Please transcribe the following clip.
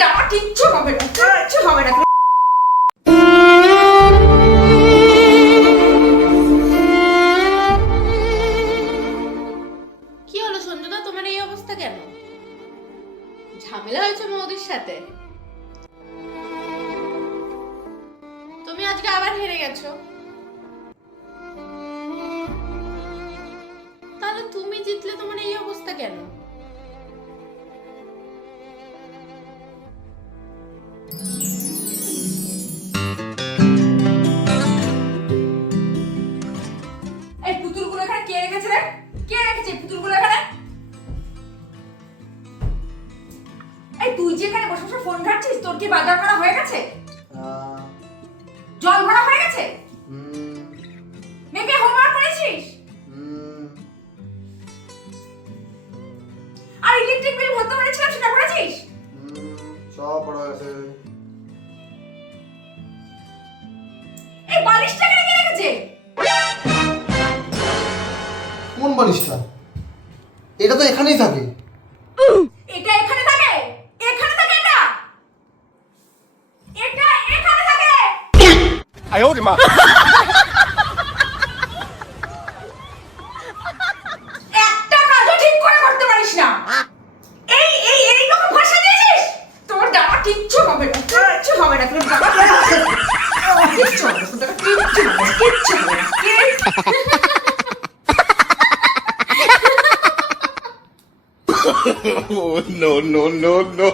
Data কিচ্ছু হবে না, কিচ্ছু হবে না। কি হলো সঞ্জনা, তোমার এই অবস্থা কেন? ঝামেলা হয়েছে মোদির সাথে? তুমি আজকে আবার হেরে গেছো। তাহলে তুমি জিতলে তোমার এই অবস্থা কেন? এই পুতুলগুলো এখানে কে রেখেছে রে? কে রেখেছে পুতুলগুলো এখানে? এই তুই যে এখানে বসে বসে ফোন ঘাটছিস, তোর কি বাজার করা হয়ে গেছে? জল ভরা হয়ে গেছে? মেয়েকে হোমওয়ার্ক করেছিস? আর ইলেকট্রিক বিল ভরতে বলেছিলাম, সেটা করেছিস? সব পড়া গেছে। এই বালিশটা এখানে কে রেখেছে? কোন বালিশটা? এটা তো এখানেই থাকে। এটা এখানে থাকে? এখানে থাকে এটা? এটা এখানে থাকে? 哎呦我的妈！ একটা কাজও ঠিক করে করতে পারিস না। এই এই এই রকম ভাষা দিয়েছিস, তোর ডাটা কিচ্ছু হবে না, কিচ্ছু হবে না, তোর ডাটা কিচ্ছু হবে না, তোর ডাটা কিচ্ছু হবে না, কিচ্ছু হবে না। Oh no no no no!